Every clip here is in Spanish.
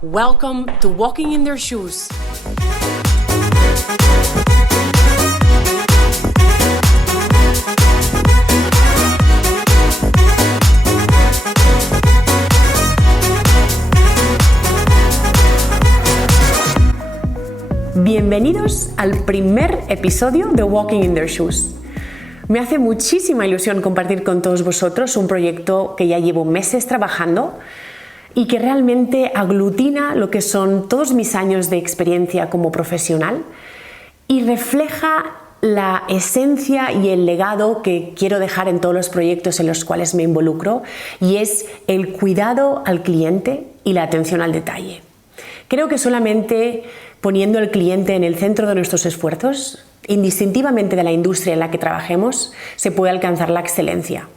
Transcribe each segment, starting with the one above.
Welcome to Walking in Their Shoes. Bienvenidos al primer episodio de Walking in Their Shoes. Me hace muchísima ilusión compartir con todos vosotros un proyecto que ya llevo meses trabajando y que realmente aglutina lo que son todos mis años de experiencia como profesional y refleja la esencia y el legado que quiero dejar en todos los proyectos en los cuales me involucro, y es el cuidado al cliente y la atención al detalle. Creo que solamente poniendo al cliente en el centro de nuestros esfuerzos, indistintivamente de la industria en la que trabajemos, se puede alcanzar la excelencia.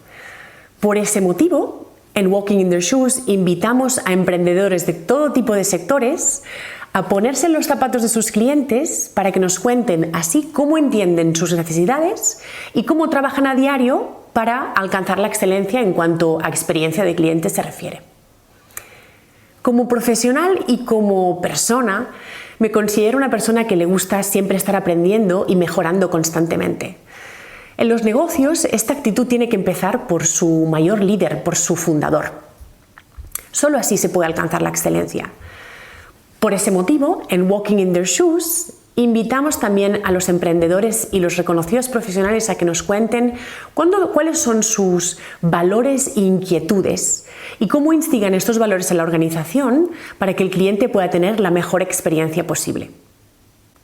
Por ese motivo, en Walking in Their Shoes invitamos a emprendedores de todo tipo de sectores a ponerse en los zapatos de sus clientes para que nos cuenten así cómo entienden sus necesidades y cómo trabajan a diario para alcanzar la excelencia en cuanto a experiencia de cliente se refiere. Como profesional y como persona, me considero una persona que le gusta siempre estar aprendiendo y mejorando constantemente. En los negocios, esta actitud tiene que empezar por su mayor líder, por su fundador. Solo así se puede alcanzar la excelencia. Por ese motivo, en Walking in Their Shoes, invitamos también a los emprendedores y los reconocidos profesionales a que nos cuenten cuáles son sus valores e inquietudes y cómo instigan estos valores en la organización para que el cliente pueda tener la mejor experiencia posible.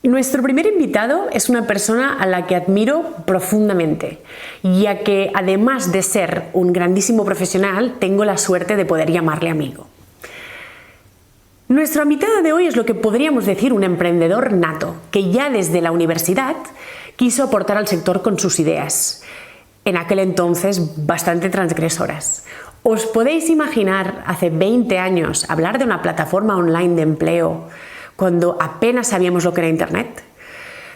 Nuestro primer invitado es una persona a la que admiro profundamente, ya que además de ser un grandísimo profesional, tengo la suerte de poder llamarle amigo. Nuestro invitado de hoy es lo que podríamos decir un emprendedor nato, que ya desde la universidad quiso aportar al sector con sus ideas, en aquel entonces bastante transgresoras. ¿Os podéis imaginar hace 20 años hablar de una plataforma online de empleo cuando apenas sabíamos lo que era Internet?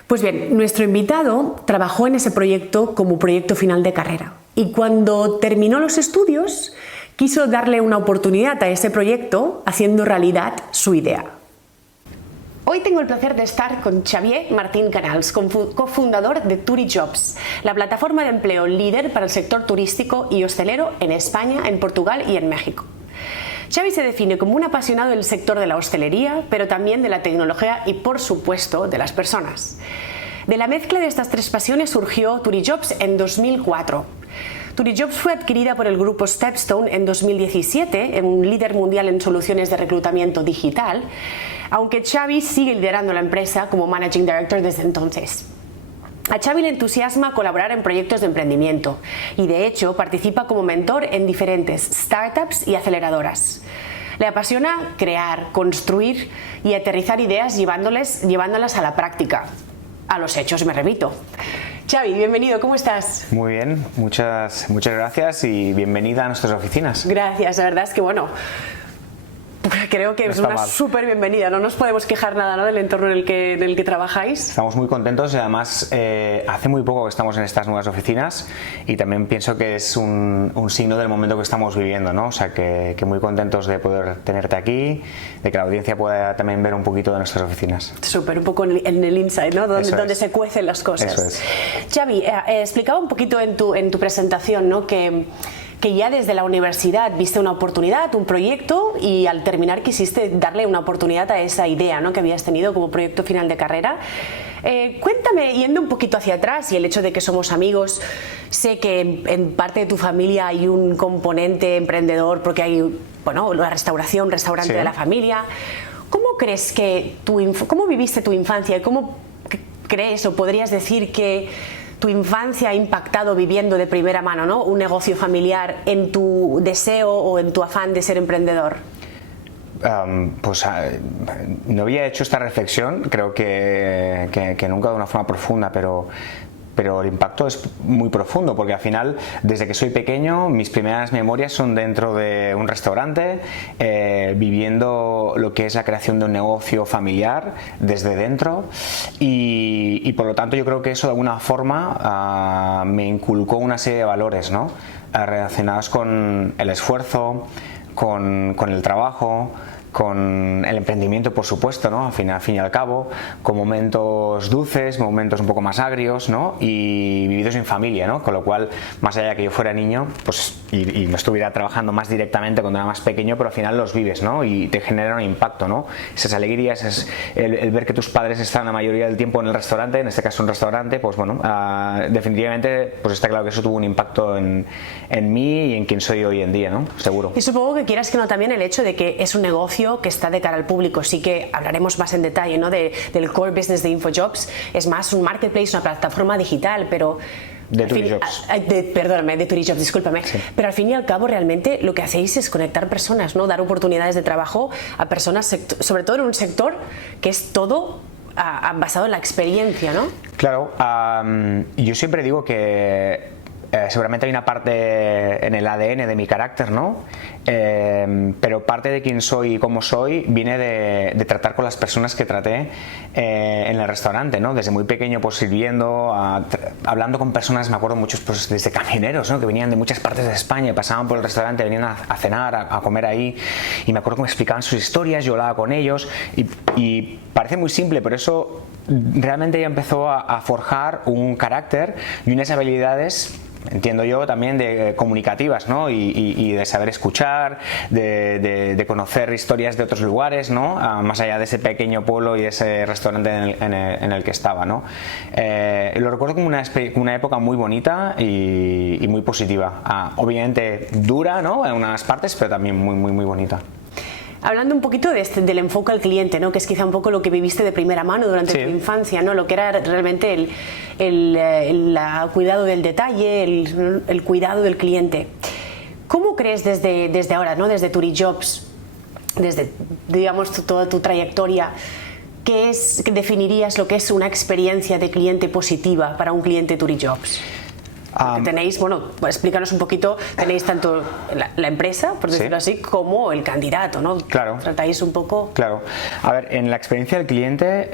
Pues bien, nuestro invitado trabajó en ese proyecto como proyecto final de carrera y cuando terminó los estudios quiso darle una oportunidad a ese proyecto haciendo realidad su idea. Hoy tengo el placer de estar con Xavier Martín Canals, cofundador de TuriJobs, la plataforma de empleo líder para el sector turístico y hostelero en España, en Portugal y en México. Xavi se define como un apasionado del sector de la hostelería, pero también de la tecnología y, por supuesto, de las personas. De la mezcla de estas tres pasiones surgió TuriJobs en 2004. TuriJobs fue adquirida por el grupo Stepstone en 2017, un líder mundial en soluciones de reclutamiento digital, aunque Xavi sigue liderando la empresa como Managing Director desde entonces. A Xavi le entusiasma colaborar en proyectos de emprendimiento y de hecho participa como mentor en diferentes startups y aceleradoras. Le apasiona crear, construir y aterrizar ideas llevándolas a la práctica. A los hechos, me repito. Xavi, bienvenido, ¿cómo estás? Muy bien, muchas gracias y bienvenida a nuestras oficinas. Gracias, la verdad es que creo que es una súper bienvenida, no nos podemos quejar nada, ¿no?, del entorno en el que trabajáis. Estamos muy contentos y además hace muy poco que estamos en estas nuevas oficinas y también pienso que es un signo del momento que estamos viviendo, ¿no? O sea que muy contentos de poder tenerte aquí, de que la audiencia pueda también ver un poquito de nuestras oficinas. Súper, un poco en el inside, ¿no?, donde se cuecen las cosas. Eso es. Xavi, explicaba un poquito en tu presentación, ¿no?, que ya desde la universidad viste una oportunidad, un proyecto, y al terminar quisiste darle una oportunidad a esa idea, ¿no?, que habías tenido como proyecto final de carrera. Cuéntame, yendo un poquito hacia atrás y el hecho de que somos amigos, sé que en parte de tu familia hay un componente emprendedor porque hay, la restauración, restaurante de la familia. ¿Cómo viviste tu infancia y cómo crees o podrías decir que tu infancia ha impactado viviendo de primera mano, ¿no?, un negocio familiar en tu deseo o en tu afán de ser emprendedor? No había hecho esta reflexión, creo que nunca de una forma profunda, pero el impacto es muy profundo porque al final, desde que soy pequeño, mis primeras memorias son dentro de un restaurante, viviendo lo que es la creación de un negocio familiar desde dentro y por lo tanto yo creo que eso de alguna forma me inculcó una serie de valores, ¿no?, relacionados con el esfuerzo, con el trabajo, con el emprendimiento, por supuesto, ¿no? Al fin y al cabo, con momentos dulces, momentos un poco más agrios, ¿no? Y vividos en familia, ¿no? Con lo cual, más allá de que yo fuera niño, pues, y no estuviera trabajando más directamente cuando era más pequeño, pero al final los vives, ¿no? Y te genera un impacto, ¿no? Esas alegrías, el ver que tus padres están la mayoría del tiempo en el restaurante, en este caso un restaurante, pues bueno, definitivamente, pues está claro que eso tuvo un impacto en mí y en quien soy hoy en día, ¿no? Seguro. Y supongo que quieras que no también el hecho de que es un negocio que está de cara al público, sí que hablaremos más en detalle, ¿no? Del core business de InfoJobs, es más un marketplace, una plataforma digital, pero de TuriJobs. Perdóname, de TuriJobs, discúlpame. Sí. Pero al fin y al cabo realmente lo que hacéis es conectar personas, ¿no? Dar oportunidades de trabajo a personas, sobre todo en un sector que es todo basado en la experiencia, ¿no? Claro, yo siempre digo que seguramente hay una parte en el ADN de mi carácter, ¿no? Pero parte de quién soy y cómo soy viene de tratar con las personas que traté en el restaurante, ¿no? Desde muy pequeño, pues sirviendo, hablando con personas, me acuerdo muchos, pues desde camineros, ¿no? Que venían de muchas partes de España, pasaban por el restaurante, venían a cenar, a comer ahí, y me acuerdo que me explicaban sus historias, yo hablaba con ellos, y parece muy simple, pero eso realmente ya empezó a forjar un carácter y unas habilidades, entiendo yo, también de comunicativas, ¿no? Y de saber escuchar, de conocer historias de otros lugares, ¿no? Más allá de ese pequeño pueblo y ese restaurante en el que estaba, ¿no? Lo recuerdo como una época muy bonita y muy positiva. Obviamente dura, ¿no? En unas partes, pero también muy bonita. Hablando un poquito del enfoque al cliente, ¿no? Que es quizá un poco lo que viviste de primera mano durante tu infancia, ¿no? Lo que era realmente el cuidado del detalle, el cuidado del cliente. ¿Cómo crees desde ahora, ¿no? Desde TuriJobs, desde, digamos, toda tu trayectoria, ¿qué definirías lo que es una experiencia de cliente positiva para un cliente TuriJobs? Tenéis, bueno, explícanos un poquito, tenéis tanto la empresa, por decirlo así, como el candidato, ¿no? Claro. Tratáis un poco... Claro. A ver, en la experiencia del cliente,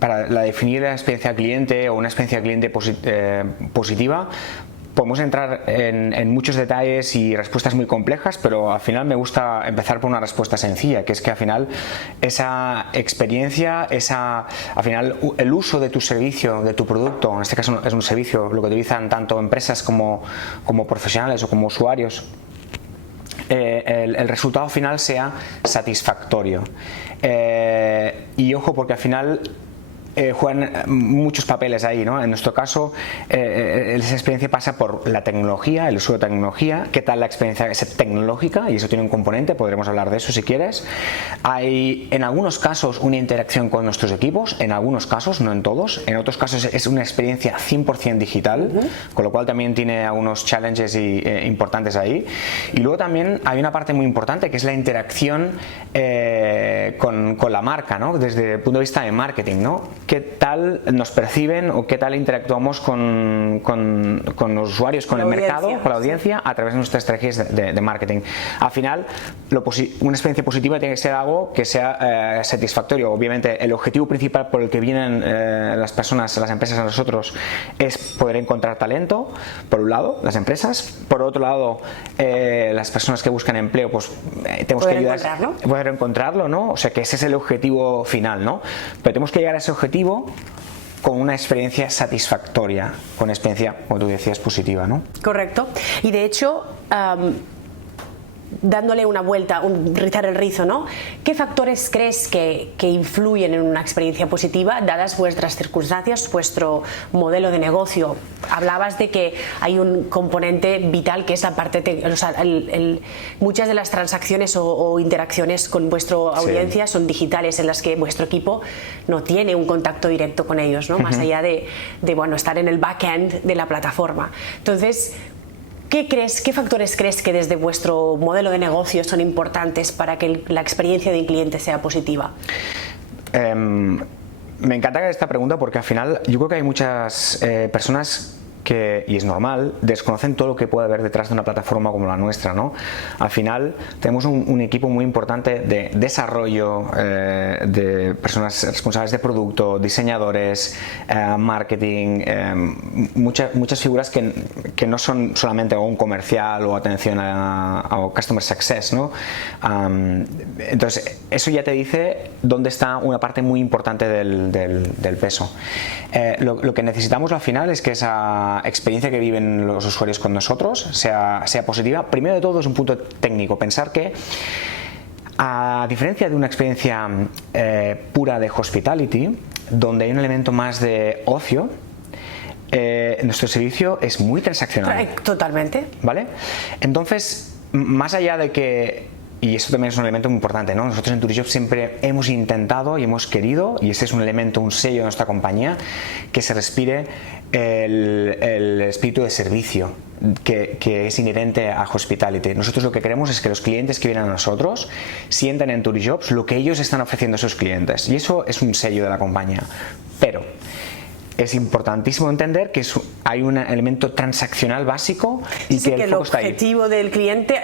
para definir la experiencia del cliente o una experiencia del cliente positiva, podemos entrar en muchos detalles y respuestas muy complejas, pero al final me gusta empezar por una respuesta sencilla, que es que al final esa experiencia, al final el uso de tu servicio, de tu producto, en este caso es un servicio, lo que utilizan tanto empresas como profesionales o como usuarios, el resultado final sea satisfactorio. Y ojo, porque al final juegan muchos papeles ahí, ¿no? En nuestro caso, esa experiencia pasa por la tecnología, el uso de tecnología. ¿Qué tal la experiencia es tecnológica? Y eso tiene un componente, podremos hablar de eso si quieres. Hay en algunos casos una interacción con nuestros equipos, en algunos casos, no en todos. En otros casos es una experiencia 100% digital, con lo cual también tiene algunos challenges importantes ahí. Y luego también hay una parte muy importante que es la interacción con la marca, ¿no? Desde el punto de vista de marketing, ¿no? ¿Qué tal nos perciben o qué tal interactuamos con los usuarios, con el mercado, con la audiencia, a través de nuestras estrategias de marketing? Al final, una experiencia positiva tiene que ser algo que sea satisfactorio. Obviamente, el objetivo principal por el que vienen las personas, las empresas a nosotros, es poder encontrar talento, por un lado, las empresas. Por otro lado, las personas que buscan empleo, pues tenemos que ayudar a poder encontrarlo, ¿no? O sea, que ese es el objetivo final, ¿no? Pero tenemos que llegar a ese objetivo con una experiencia satisfactoria, con una experiencia, como tú decías, positiva, ¿no? Correcto. Y de hecho, dándole una vuelta, rizar el rizo, ¿no? ¿Qué factores crees que influyen en una experiencia positiva, dadas vuestras circunstancias, vuestro modelo de negocio? Hablabas de que hay un componente vital que es la parte, muchas de las transacciones o interacciones con vuestra audiencia son digitales, en las que vuestro equipo no tiene un contacto directo con ellos, ¿no? Más allá de bueno, estar en el backend de la plataforma. Entonces, ¿qué factores crees que desde vuestro modelo de negocio son importantes para que la experiencia del cliente sea positiva? Me encanta esta pregunta porque al final yo creo que hay muchas personas y es normal, desconocen todo lo que puede haber detrás de una plataforma como la nuestra, ¿no? Al final tenemos un equipo muy importante de desarrollo, de personas responsables de producto, diseñadores, marketing, muchas figuras que no son solamente un comercial o atención a customer success, ¿no? Entonces eso ya te dice dónde está una parte muy importante del peso. Lo que necesitamos al final es que esa experiencia que viven los usuarios con nosotros sea positiva. Primero de todo es un punto técnico, pensar que a diferencia de una experiencia pura de hospitality, donde hay un elemento más de ocio, nuestro servicio es muy transaccional. Totalmente. ¿Vale? Entonces, más allá de que, y eso también es un elemento muy importante, ¿no? Nosotros en Turijob siempre hemos intentado y hemos querido, y ese es un elemento, un sello de nuestra compañía, que se respire el espíritu de servicio que es inherente a Hospitality. Nosotros lo que queremos es que los clientes que vienen a nosotros sientan en Turijobs lo que ellos están ofreciendo a sus clientes, y eso es un sello de la compañía. Pero es importantísimo entender que hay un elemento transaccional básico y sí, que el foco está ahí. El objetivo del cliente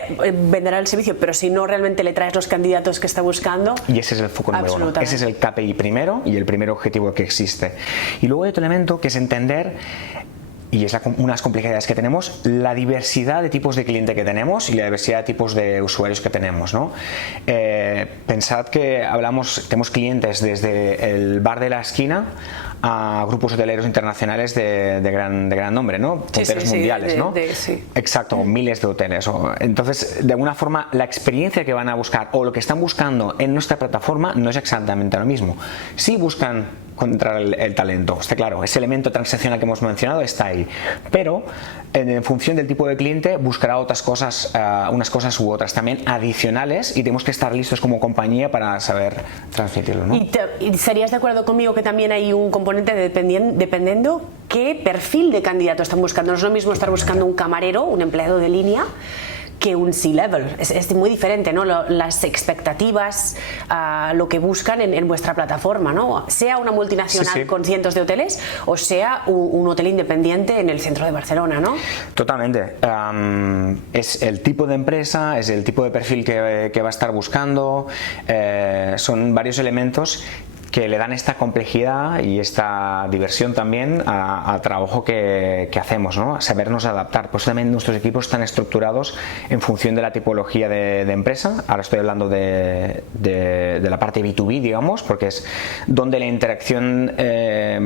venderá el servicio, pero si no realmente le traes los candidatos que está buscando. Y ese es el foco número uno. Ese es el KPI primero y el primer objetivo que existe. Y luego hay otro elemento que es entender, y es unas complejidades que tenemos, la diversidad de tipos de cliente que tenemos y la diversidad de tipos de usuarios que tenemos, ¿no? Pensad que tenemos clientes desde el bar de la esquina a grupos hoteleros internacionales de gran nombre, ¿no? Punteros mundiales, ¿no? Sí. Exacto, miles de hoteles. Entonces, de alguna forma, la experiencia que van a buscar o lo que están buscando en nuestra plataforma no es exactamente lo mismo. Sí buscan encontrar el talento, está claro, ese elemento transaccional que hemos mencionado está ahí, pero en función del tipo de cliente buscará otras cosas, unas cosas u otras también adicionales, y tenemos que estar listos como compañía para saber transmitirlo, ¿no? ¿Y serías de acuerdo conmigo que también hay un componente dependiendo qué perfil de candidato están buscando? No es lo mismo estar buscando un camarero, un empleado de línea, que un C-level. Es muy diferente, ¿no? Las expectativas, lo que buscan en vuestra plataforma, ¿no? Sea una multinacional con cientos de hoteles o sea un hotel independiente en el centro de Barcelona, ¿no? Totalmente. Es el tipo de empresa, es el tipo de perfil que va a estar buscando, son varios elementos que le dan esta complejidad y esta diversión también al trabajo que hacemos, ¿no? A sabernos adaptar. Por eso también nuestros equipos están estructurados en función de la tipología de empresa. Ahora estoy hablando de la parte B2B, digamos, porque es donde la interacción es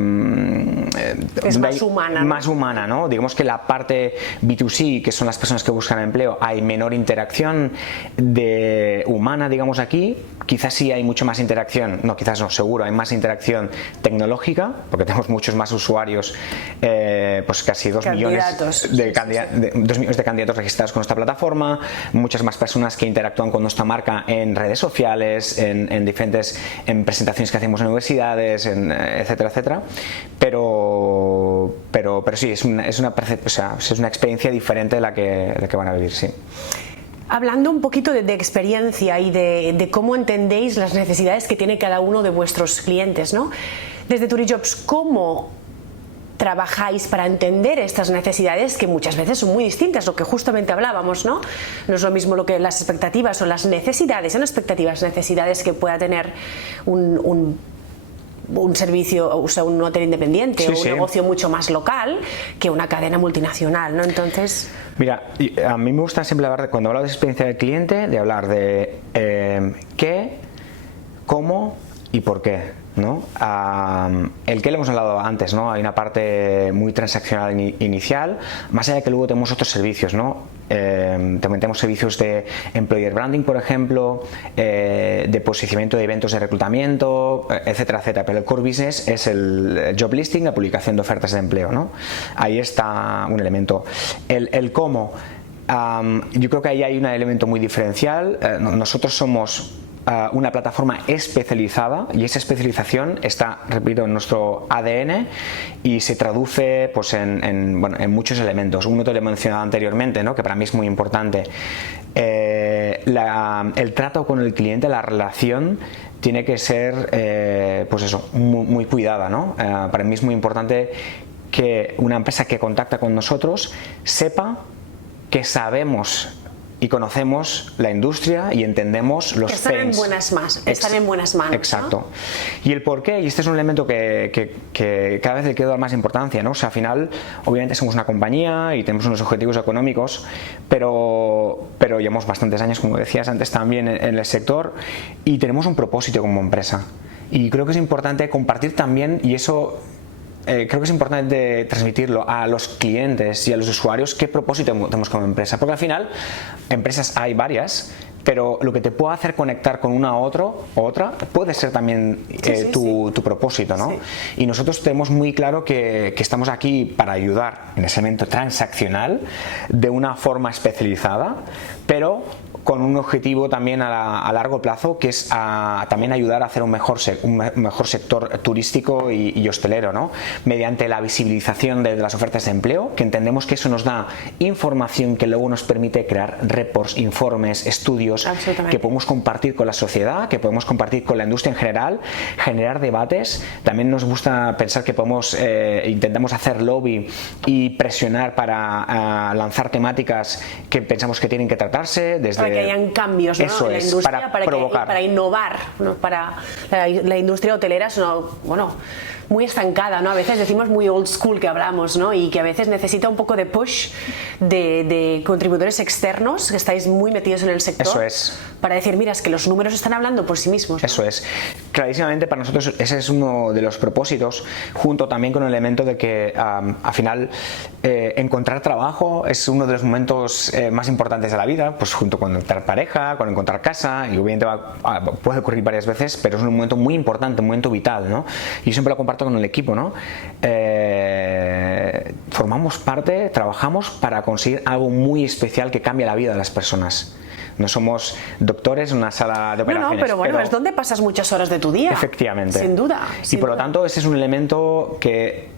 más humana, ¿no? Más humana, ¿no? Digamos que la parte B2C, que son las personas que buscan empleo, hay menor interacción humana, digamos aquí. Quizás sí hay mucho más interacción, no, quizás no, seguro hay más interacción tecnológica, porque tenemos muchos más usuarios, pues casi 2 millones de candidatos registrados con nuestra plataforma, muchas más personas que interactúan con nuestra marca en redes sociales, en diferentes presentaciones que hacemos en universidades, etcétera, etcétera. Pero sí, es una experiencia diferente de la que van a vivir, sí. Hablando un poquito de experiencia y de cómo entendéis las necesidades que tiene cada uno de vuestros clientes, ¿no? Desde Turijobs, ¿cómo trabajáis para entender estas necesidades que muchas veces son muy distintas, lo que justamente hablábamos, ¿no? No es lo mismo lo que las expectativas o las necesidades, necesidades que pueda tener un servicio, o sea, un hotel independiente o un negocio mucho más local que una cadena multinacional, ¿no? Entonces, mira, a mí me gusta siempre hablar, cuando hablo de experiencia del cliente, de hablar de qué, cómo y por qué, ¿no? El que le hemos hablado antes, ¿no? Hay una parte muy transaccional inicial, más allá de que luego tenemos otros servicios, ¿no? También tenemos servicios de employer branding, por ejemplo, de posicionamiento de eventos de reclutamiento, etcétera, etcétera. Pero el core business es el job listing, la publicación de ofertas de empleo, ¿no? Ahí está un elemento. El cómo, yo creo que ahí hay un elemento muy diferencial. Nosotros somos una plataforma especializada, y esa especialización está, repito, en nuestro ADN y se traduce pues en muchos elementos. Uno te lo he mencionado anteriormente, ¿no? Que para mí es muy importante. El trato con el cliente, la relación tiene que ser pues eso, muy cuidada, ¿no? Para mí es muy importante que una empresa que contacta con nosotros sepa que sabemos y conocemos la industria y entendemos los están pains. Están en buenas manos. Exacto. ¿No? Y el por qué, y este es un elemento que cada vez le quiero dar más importancia, ¿no? O sea, al final, obviamente somos una compañía y tenemos unos objetivos económicos, pero llevamos bastantes años, como decías antes, también en el sector, y tenemos un propósito como empresa. Y creo que es importante compartir también, y eso creo que es importante transmitirlo a los clientes y a los usuarios, qué propósito tenemos como empresa, porque al final empresas hay varias, pero lo que te puede hacer conectar con una u otra puede ser también tu propósito, ¿no? Sí. Y nosotros tenemos muy claro que estamos aquí para ayudar en ese momento transaccional de una forma especializada, pero con un objetivo también a largo plazo, que es también ayudar a hacer un mejor sector turístico y hostelero, ¿no? Mediante la visibilización de las ofertas de empleo, que entendemos que eso nos da información que luego nos permite crear reports, informes, estudios que podemos compartir con la sociedad, que podemos compartir con la industria en general, generar debates. También nos gusta pensar que intentamos hacer lobby y presionar para lanzar temáticas que pensamos que tienen que tratarse desde que hayan cambios, ¿no? Eso en la es, industria para innovar, ¿no? Para la industria hotelera es muy estancada, ¿no? A veces decimos muy old school que hablamos, ¿no? Y que a veces necesita un poco de push de contribuidores externos que estáis muy metidos en el sector. Eso es. Para decir, mira, es que los números están hablando por sí mismos, ¿no? Eso es. Clarísimamente para nosotros ese es uno de los propósitos, junto también con el elemento de que al final encontrar trabajo es uno de los momentos más importantes de la vida, pues junto con encontrar pareja, con encontrar casa, y obviamente puede ocurrir varias veces, pero es un momento muy importante, un momento vital, ¿no? Y yo siempre lo comparto con el equipo, ¿no? Formamos parte, trabajamos para conseguir algo muy especial que cambie la vida de las personas. No somos doctores en una sala de operaciones. No, pero es donde pasas muchas horas de tu día. Efectivamente. Sin duda. Y por lo tanto, ese es un elemento que,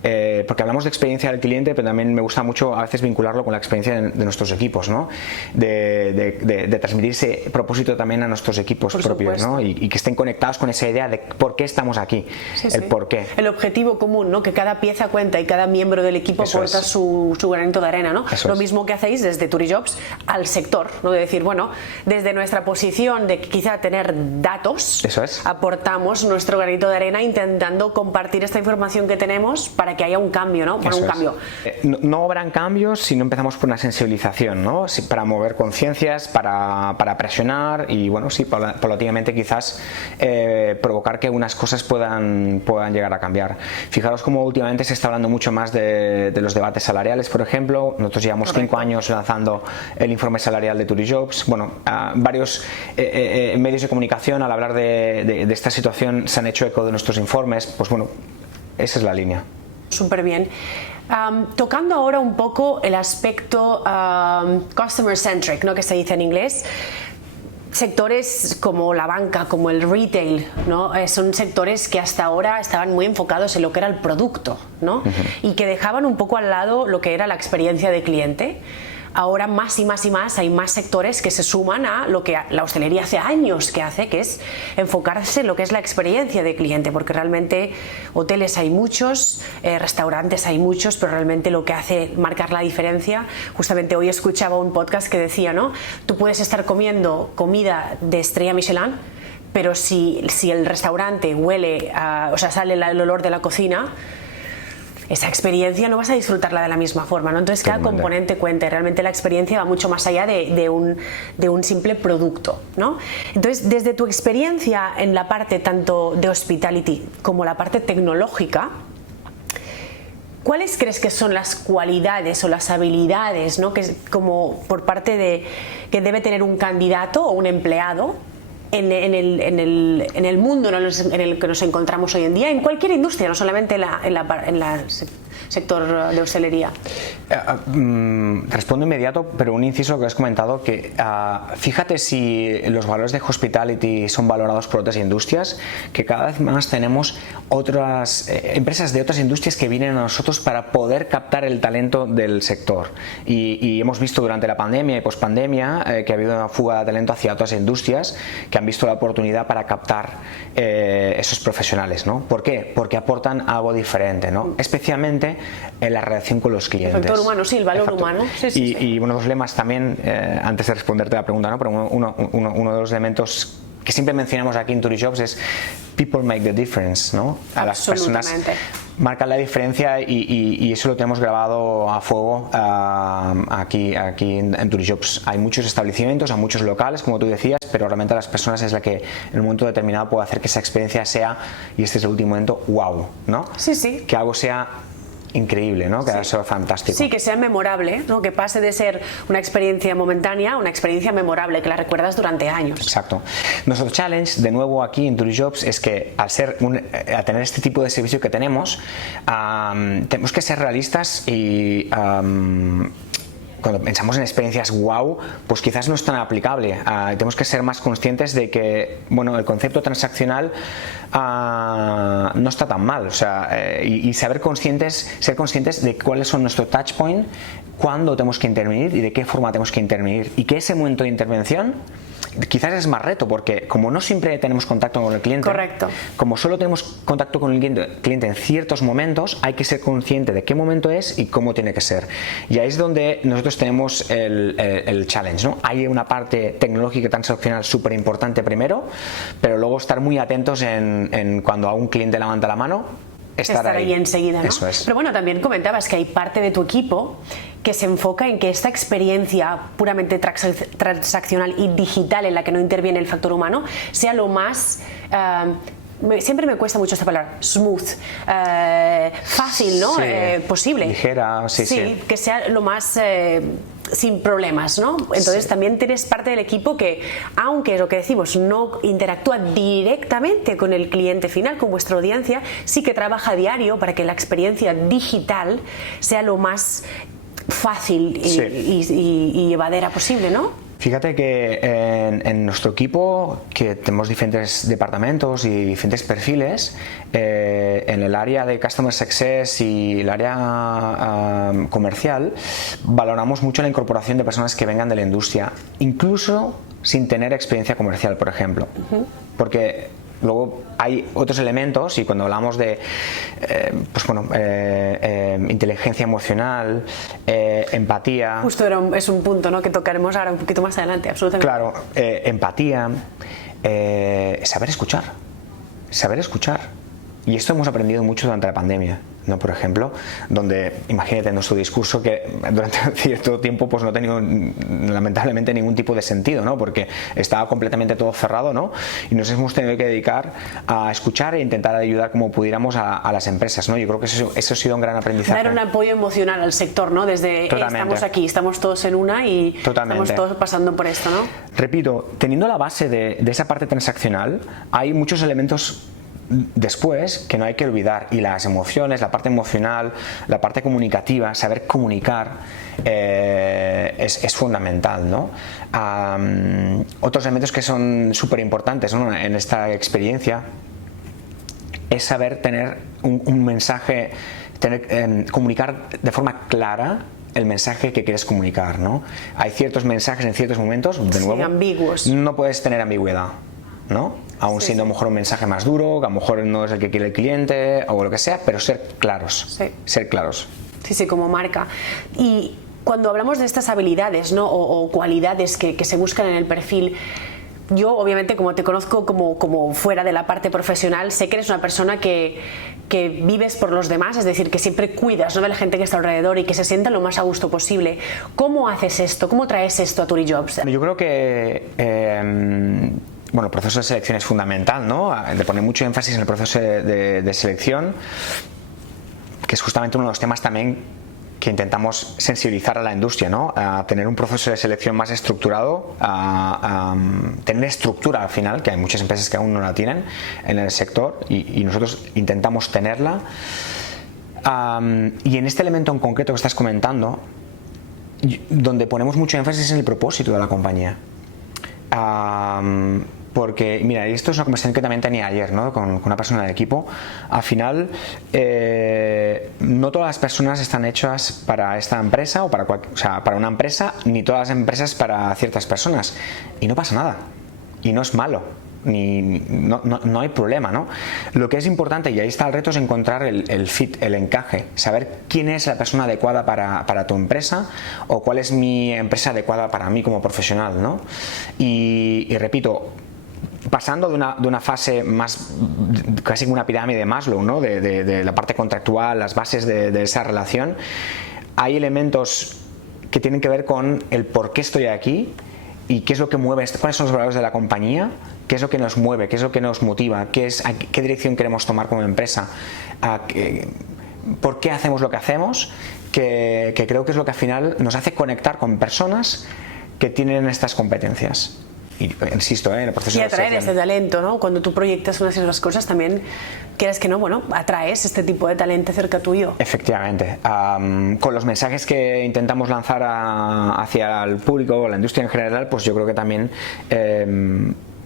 porque hablamos de experiencia del cliente, pero también me gusta mucho a veces vincularlo con la experiencia de nuestros equipos, ¿no? De transmitir ese propósito también a nuestros equipos propios, ¿no? Y que estén conectados con esa idea de por qué estamos aquí, el por qué. El objetivo común, ¿no? Que cada pieza cuenta y cada miembro del equipo aporta su granito de arena, ¿no? Lo mismo que hacéis desde Turijobs al sector, ¿no? De decir, bueno, desde nuestra posición de quizá tener datos, aportamos nuestro granito de arena intentando compartir esta información que tenemos para que haya un cambio, ¿no? No habrán cambios si no empezamos por una sensibilización, ¿no? Para mover conciencias, para presionar y, bueno, sí, paulatinamente quizás provocar que unas cosas puedan llegar a cambiar. Fijaros cómo últimamente se está hablando mucho más de los debates salariales, por ejemplo. Nosotros llevamos 5 años lanzando el informe salarial de Turijobs. Bueno, varios medios de comunicación al hablar de esta situación se han hecho eco de nuestros informes. Pues bueno, esa es la línea. Súper bien. Tocando ahora un poco el aspecto customer centric, ¿no? Que se dice en inglés. Sectores como la banca, como el retail, ¿no? Son sectores que hasta ahora estaban muy enfocados en lo que era el producto, ¿no? Y que dejaban un poco al lado lo que era la experiencia de cliente. Ahora más y más y más hay más sectores que se suman a lo que la hostelería hace años que hace, que es enfocarse en lo que es la experiencia de cliente, porque realmente hoteles hay muchos, restaurantes hay muchos, pero realmente lo que hace marcar la diferencia, justamente hoy escuchaba un podcast que decía, ¿no? Tú puedes estar comiendo comida de estrella Michelin, pero si el restaurante huele, sale el olor de la cocina, esa experiencia no vas a disfrutarla de la misma forma, ¿no? Entonces cada componente cuenta y realmente la experiencia va mucho más allá de un simple producto, ¿no? Entonces, desde tu experiencia en la parte tanto de hospitality como la parte tecnológica, ¿cuáles crees que son las cualidades o las habilidades, ¿no? Que como por parte que debe tener un candidato o un empleado en el mundo en el que nos encontramos hoy en día, en cualquier industria, no solamente en el sector de hostelería? Respondo inmediato, pero un inciso lo que has comentado, que fíjate si los valores de hospitality son valorados por otras industrias, que cada vez más tenemos otras empresas de otras industrias que vienen a nosotros para poder captar el talento del sector, y hemos visto durante la pandemia y pospandemia que ha habido una fuga de talento hacia otras industrias que han visto la oportunidad para captar esos profesionales, ¿no? ¿Por qué? Porque aportan algo diferente, ¿no? Especialmente importante en la relación con los clientes. El factor humano, sí, el valor humano. Sí, sí, y uno de los lemas también, antes de responderte la pregunta, ¿no? Pero uno de los elementos que siempre mencionamos aquí en Turijobs es people make the difference, ¿no? A las personas marcan la diferencia y eso lo tenemos grabado a fuego aquí en Turijobs. Hay muchos establecimientos, hay muchos locales, como tú decías, pero realmente a las personas es la que en un momento determinado puede hacer que esa experiencia sea, y este es el último momento, wow, ¿no? Sí, sí. Que algo sea increíble, ¿no? Que sea fantástico. Sí, que sea memorable, ¿no? Que pase de ser una experiencia momentánea a una experiencia memorable, que la recuerdas durante años. Exacto. Nuestro challenge, de nuevo aquí en Turijobs, es que al tener este tipo de servicio que tenemos, tenemos que ser realistas y cuando pensamos en experiencias wow, pues quizás no es tan aplicable. Tenemos que ser más conscientes de que, bueno, el concepto transaccional no está tan mal, o sea, y ser conscientes de cuáles son nuestros touch points, cuándo tenemos que intervenir y de qué forma tenemos que intervenir, y que ese momento de intervención quizás es más reto, porque como no siempre tenemos contacto con el cliente, correcto, como solo tenemos contacto con el cliente en ciertos momentos, hay que ser consciente de qué momento es y cómo tiene que ser. Y ahí es donde nosotros tenemos el challenge, ¿no? Hay una parte tecnológica transaccional súper importante primero, pero luego estar muy atentos en cuando a un cliente levanta la mano, estar ahí enseguida, ¿no? Eso es. Pero bueno, también comentabas que hay parte de tu equipo que se enfoca en que esta experiencia puramente transaccional y digital, en la que no interviene el factor humano, sea lo más siempre me cuesta mucho esta palabra, smooth, fácil, ¿no? Sí, posible. Ligera, sí. Que sea lo más sin problemas, ¿no? Entonces también tienes parte del equipo que, aunque es lo que decimos, no interactúa directamente con el cliente final, con vuestra audiencia, sí que trabaja a diario para que la experiencia digital sea lo más fácil y llevadera posible, ¿no? Fíjate que en nuestro equipo, que tenemos diferentes departamentos y diferentes perfiles, en el área de Customer Success y el área comercial, valoramos mucho la incorporación de personas que vengan de la industria, incluso sin tener experiencia comercial, por ejemplo. Porque luego hay otros elementos, y cuando hablamos de inteligencia emocional, empatía. Justo es un punto, ¿no?, que tocaremos ahora un poquito más adelante, absolutamente. Claro, empatía, saber escuchar. Y esto hemos aprendido mucho durante la pandemia, ¿no? Por ejemplo, donde, imagínate, nuestro discurso que durante cierto tiempo pues no ha tenido lamentablemente ningún tipo de sentido, ¿no? Porque estaba completamente todo cerrado, ¿no? Y nos hemos tenido que dedicar a escuchar e intentar ayudar como pudiéramos a las empresas, ¿no? Yo creo que eso ha sido un gran aprendizaje. Dar un apoyo emocional al sector, ¿no? Desde estamos aquí, estamos todos en una y estamos todos pasando por esto, ¿no? Repito, teniendo la base de esa parte transaccional, hay muchos elementos después que no hay que olvidar, y las emociones, la parte emocional, la parte comunicativa, saber comunicar es fundamental, ¿no? Otros elementos que son súper importantes, ¿no?, en esta experiencia es saber tener un mensaje, comunicar de forma clara el mensaje que quieres comunicar, ¿no? Hay ciertos mensajes en ciertos momentos, de nuevo, ambiguos. No puedes tener ambigüedad, ¿no? Aún siendo a lo mejor un mensaje más duro, que a lo mejor no es el que quiere el cliente o lo que sea, pero ser claros. Ser claros. Sí, como marca. Y cuando hablamos de estas habilidades, ¿no?, o cualidades que se buscan en el perfil, yo obviamente, como te conozco como fuera de la parte profesional, sé que eres una persona que vives por los demás, es decir, que siempre cuidas, ¿no?, de la gente que está alrededor y que se sienta lo más a gusto posible. ¿Cómo haces esto? ¿Cómo traes esto a Turijobs? Yo creo que el proceso de selección es fundamental, ¿no? De poner mucho énfasis en el proceso de selección, que es justamente uno de los temas también que intentamos sensibilizar a la industria, ¿no? A tener un proceso de selección más estructurado, a tener estructura al final, que hay muchas empresas que aún no la tienen en el sector, y nosotros intentamos tenerla. Y en este elemento en concreto que estás comentando, donde ponemos mucho énfasis en el propósito de la compañía. Porque, mira, y esto es una conversación que también tenía ayer, ¿no?, con una persona del equipo. Al final, no todas las personas están hechas para esta empresa o para una empresa, ni todas las empresas para ciertas personas. Y no pasa nada. Y no es malo. no hay problema, ¿no? Lo que es importante, y ahí está el reto, es encontrar el fit, el encaje, saber quién es la persona adecuada para tu empresa o cuál es mi empresa adecuada para mí como profesional, ¿no? Y repito, pasando de una fase más, casi como una pirámide de Maslow, ¿no? de la parte contractual, las bases de esa relación, hay elementos que tienen que ver con el por qué estoy aquí y qué es lo que mueve, cuáles son los valores de la compañía, qué es lo que nos mueve, qué es lo que nos motiva, a qué dirección queremos tomar como empresa, por qué hacemos lo que hacemos, que creo que es lo que al final nos hace conectar con personas que tienen estas competencias. Y insisto, en el proceso y atraer de ese talento, ¿no? Cuando tú proyectas unas y otras cosas, también quieres que no, bueno, atraes este tipo de talento cerca tuyo. Efectivamente. Con los mensajes que intentamos lanzar hacia el público o la industria en general, pues yo creo que también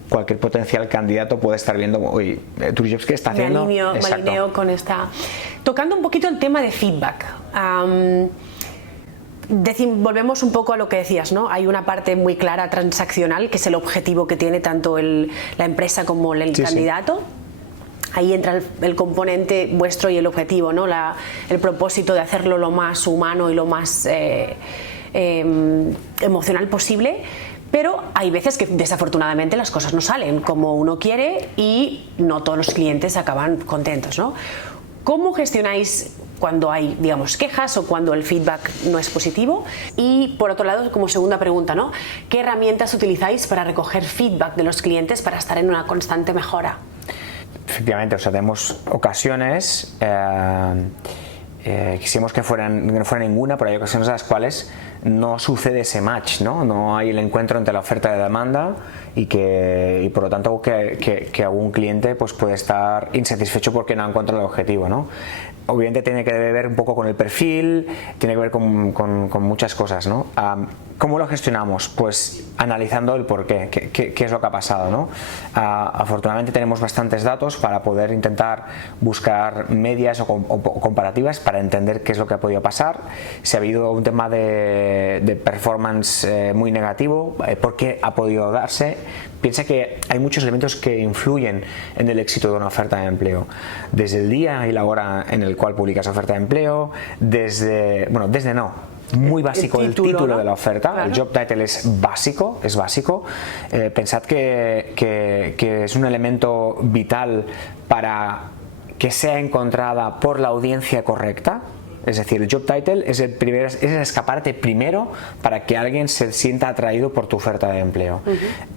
cualquier potencial candidato puede estar viendo, oye, Turijobs, ¿qué está haciendo? Me alineo con esta. Tocando un poquito el tema de feedback. Volvemos un poco a lo que decías, ¿no? Hay una parte muy clara transaccional, que es el objetivo que tiene tanto la empresa como el candidato. Sí. Ahí entra el componente vuestro y el objetivo, ¿no? El propósito de hacerlo lo más humano y lo más emocional posible. Pero hay veces que desafortunadamente las cosas no salen como uno quiere y no todos los clientes acaban contentos, ¿no? ¿Cómo gestionáis cuando hay, digamos, quejas o cuando el feedback no es positivo? Y por otro lado, como segunda pregunta, ¿no? ¿Qué herramientas utilizáis para recoger feedback de los clientes para estar en una constante mejora? Efectivamente, o sea, tenemos ocasiones, quisimos que no fuera ninguna, pero hay ocasiones en las cuales no sucede ese match, no hay el encuentro entre la oferta y la demanda y por lo tanto que algún cliente pues puede estar insatisfecho porque no ha encontrado el objetivo, ¿no? Obviamente tiene que ver un poco con el perfil, tiene que ver con muchas cosas, ¿no? ¿Cómo lo gestionamos? Pues analizando el porqué, qué es lo que ha pasado, ¿no? Afortunadamente tenemos bastantes datos para poder intentar buscar medias o comparativas para entender qué es lo que ha podido pasar, si ha habido un tema de performance muy negativo, por qué ha podido darse. Piensa que hay muchos elementos que influyen en el éxito de una oferta de empleo, desde el día y la hora en el cual publicas oferta de empleo, muy básico el título, ¿no? De la oferta, claro. El job title es básico. Pensad que es un elemento vital para que sea encontrada por la audiencia correcta. Es decir, el job title es el escaparate primero para que alguien se sienta atraído por tu oferta de empleo.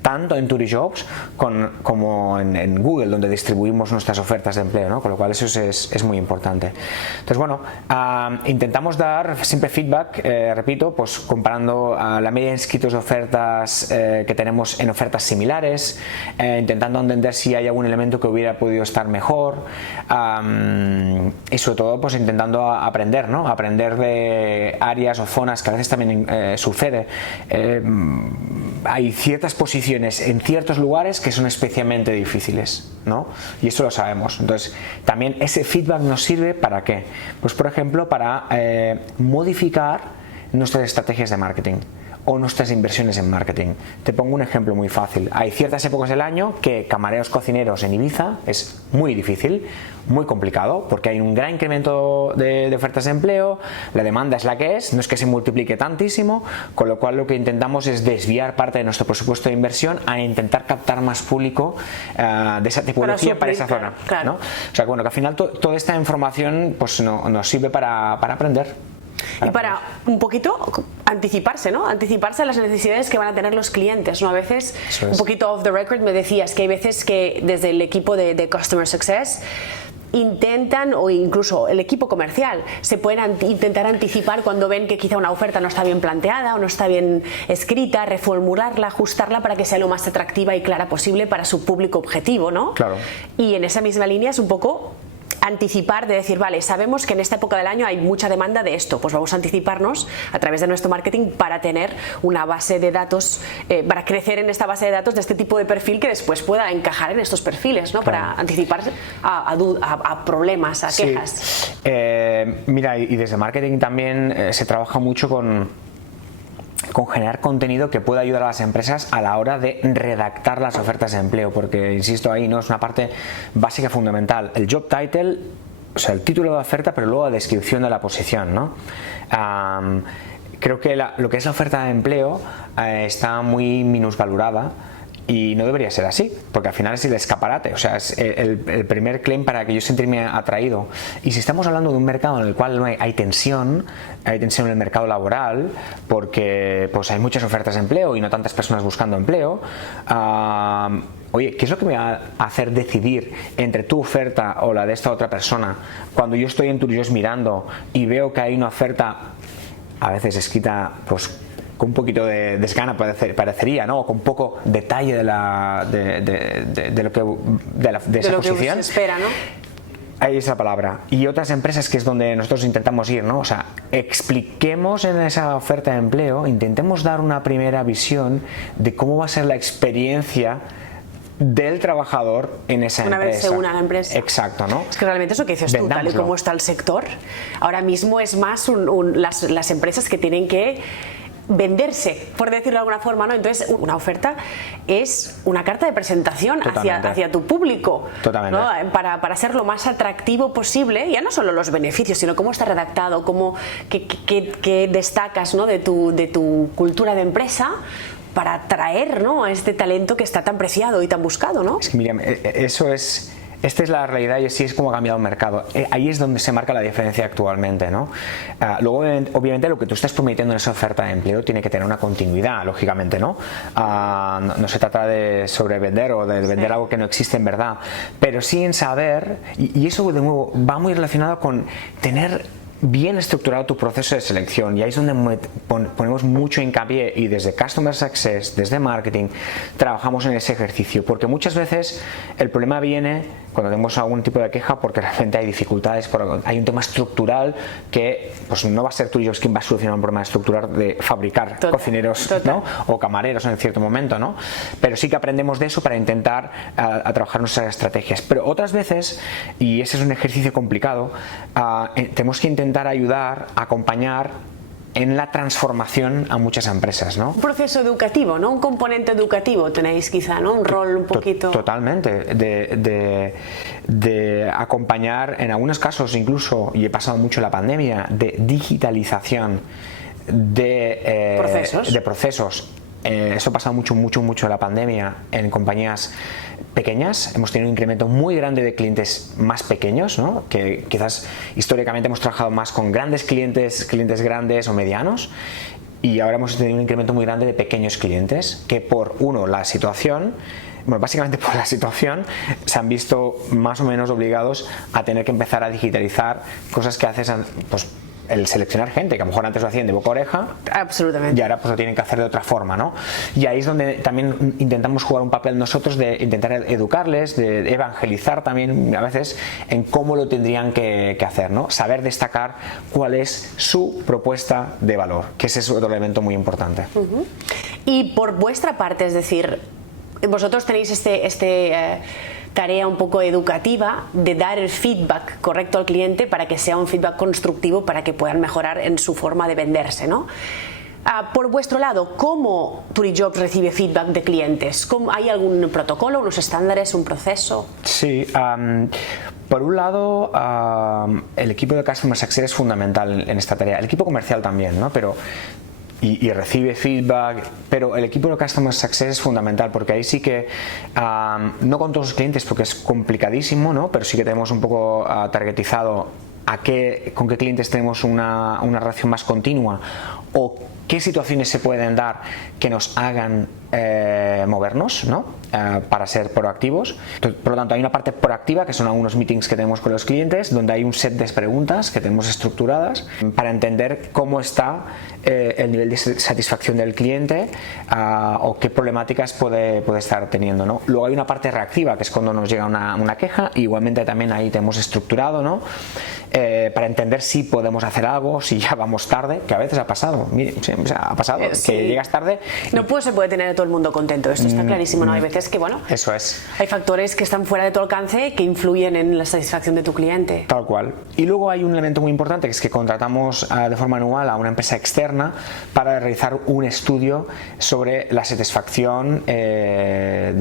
Tanto en Turijobs como en Google, donde distribuimos nuestras ofertas de empleo, ¿no? Con lo cual eso es muy importante. Entonces, bueno, intentamos dar siempre feedback, repito, pues comparando la media de inscritos de ofertas que tenemos en ofertas similares, intentando entender si hay algún elemento que hubiera podido estar mejor y sobre todo pues intentando aprender de áreas o zonas que a veces también sucede. Hay ciertas posiciones en ciertos lugares que son especialmente difíciles, ¿no? Y eso lo sabemos. Entonces, también ese feedback nos sirve ¿para qué? Pues, por ejemplo, para modificar nuestras estrategias de marketing o nuestras inversiones en marketing. Te pongo un ejemplo muy fácil. Hay ciertas épocas del año que camareros cocineros en Ibiza es muy difícil, muy complicado, porque hay un gran incremento de ofertas de empleo, la demanda es la que es, no es que se multiplique tantísimo, con lo cual lo que intentamos es desviar parte de nuestro presupuesto de inversión a intentar captar más público de esa tipología para esa zona, claro. ¿No? O sea, bueno, que al final toda esta información pues nos sirve para aprender. Y para un poquito anticiparse, ¿no? Anticiparse a las necesidades que van a tener los clientes, ¿no? A veces, un poquito off the record, me decías que hay veces que desde el equipo de Customer Success intentan, o incluso el equipo comercial, se pueden intentar anticipar cuando ven que quizá una oferta no está bien planteada o no está bien escrita, reformularla, ajustarla para que sea lo más atractiva y clara posible para su público objetivo, ¿no? Claro. Y en esa misma línea es un poco anticipar, de decir, vale, sabemos que en esta época del año hay mucha demanda de esto, pues vamos a anticiparnos a través de nuestro marketing para tener una base de datos, para crecer en esta base de datos de este tipo de perfil que después pueda encajar en estos perfiles, ¿no? Claro. Para anticiparse a problemas, a quejas. Sí. Mira, y desde marketing también se trabaja mucho con con generar contenido que pueda ayudar a las empresas a la hora de redactar las ofertas de empleo, porque insisto, ahí no es una parte básica fundamental. El job title, o sea, el título de la oferta, pero luego la descripción de la posición, ¿no? Creo que lo que es la oferta de empleo está muy minusvalorada. Y no debería ser así, porque al final es el escaparate, o sea, es el primer claim para que yo sentirme atraído. Y si estamos hablando de un mercado en el cual no hay tensión en el mercado laboral, porque pues hay muchas ofertas de empleo y no tantas personas buscando empleo, oye, ¿qué es lo que me va a hacer decidir entre tu oferta o la de esta otra persona cuando yo estoy en Turijobs mirando y veo que hay una oferta a veces escrita pues con un poquito de desgana parecería, ¿no? O con poco detalle de lo que de esa posición. Que se espera, ¿no? Ahí es la palabra. Y otras empresas que es donde nosotros intentamos ir, ¿no? O sea, expliquemos en esa oferta de empleo, intentemos dar una primera visión de cómo va a ser la experiencia del trabajador en esa empresa. Una vez se une a la empresa. Exacto, ¿no? Es que realmente eso que dices tú, tal y como está el sector, ahora mismo es más las empresas que tienen que venderse, por decirlo de alguna forma, ¿no? Entonces, una oferta es una carta de presentación hacia tu público, ¿no? Para ser lo más atractivo posible, ya no solo los beneficios, sino cómo está redactado, qué destacas, ¿no? de tu cultura de empresa, para atraer, ¿no? a este talento que está tan preciado y tan buscado, ¿no? Es que, Miriam, esta es la realidad y así es como ha cambiado el mercado. Ahí es donde se marca la diferencia actualmente, ¿no? Luego, obviamente, lo que tú estás prometiendo en esa oferta de empleo tiene que tener una continuidad, lógicamente, ¿no? No se trata de sobrevender o de vender algo que no existe en verdad, pero sí en saber, y eso de nuevo va muy relacionado con tener bien estructurado tu proceso de selección, y ahí es donde ponemos mucho hincapié, y desde Customer Success, desde Marketing, trabajamos en ese ejercicio, porque muchas veces el problema viene cuando tenemos algún tipo de queja porque realmente hay dificultades, hay un tema estructural que pues no va a ser Turijobs quien va a solucionar un problema estructural de fabricar cocineros, ¿no? o camareros en cierto momento, ¿no? Pero sí que aprendemos de eso para intentar a trabajar nuestras estrategias. Pero otras veces, y ese es un ejercicio complicado, tenemos que intentar ayudar, acompañar en la transformación a muchas empresas, ¿no? Un proceso educativo, ¿no? Un componente educativo tenéis quizá, ¿no? Un rol un poquito... Totalmente, de acompañar, en algunos casos incluso, y he pasado mucho la pandemia, de digitalización de procesos. Eso ha pasado mucho en la pandemia en compañías pequeñas. Hemos tenido un incremento muy grande de clientes más pequeños, ¿no? Que quizás históricamente hemos trabajado más con grandes clientes grandes o medianos, y ahora hemos tenido un incremento muy grande de pequeños clientes que básicamente por la situación se han visto más o menos obligados a tener que empezar a digitalizar cosas que haces pues el seleccionar gente, que a lo mejor antes lo hacían de boca a oreja. Absolutamente. Y ahora pues lo tienen que hacer de otra forma, ¿no? Y ahí es donde también intentamos jugar un papel nosotros de intentar educarles, de evangelizar también a veces en cómo lo tendrían que hacer, ¿no? Saber destacar cuál es su propuesta de valor, que ese es otro elemento muy importante. Y por vuestra parte, es decir, vosotros tenéis tarea un poco educativa de dar el feedback correcto al cliente para que sea un feedback constructivo, para que puedan mejorar en su forma de venderse, ¿no? Por vuestro lado, ¿cómo Turijobs recibe feedback de clientes? ¿Hay algún protocolo, unos estándares, un proceso? Sí, por un lado, el equipo de Customer Success es fundamental en esta tarea, el equipo comercial también, ¿no? Y recibe feedback, pero el equipo de Customer Success es fundamental, porque ahí sí que, no con todos los clientes porque es complicadísimo, ¿no? Pero sí que tenemos un poco targetizado con qué clientes tenemos una relación más continua, o qué situaciones se pueden dar que nos hagan movernos, ¿no? Para ser proactivos. Por lo tanto, hay una parte proactiva, que son algunos meetings que tenemos con los clientes, donde hay un set de preguntas que tenemos estructuradas para entender cómo está el nivel de satisfacción del cliente, o qué problemáticas puede estar teniendo, ¿no? Luego hay una parte reactiva, que es cuando nos llega una queja, y igualmente también ahí tenemos estructurado, ¿no? Para entender si podemos hacer algo, si ya vamos tarde, que a veces ha pasado. Mire, ha pasado que llegas tarde. No se puede tener a todo el mundo contento, esto está clarísimo, ¿no? Hay veces sabes que, bueno, eso es. Hay factores que están fuera de tu alcance que influyen en la satisfacción de tu cliente. Tal cual. Y luego hay un elemento muy importante, que es que contratamos de forma anual a una empresa externa para realizar un estudio sobre la satisfacción de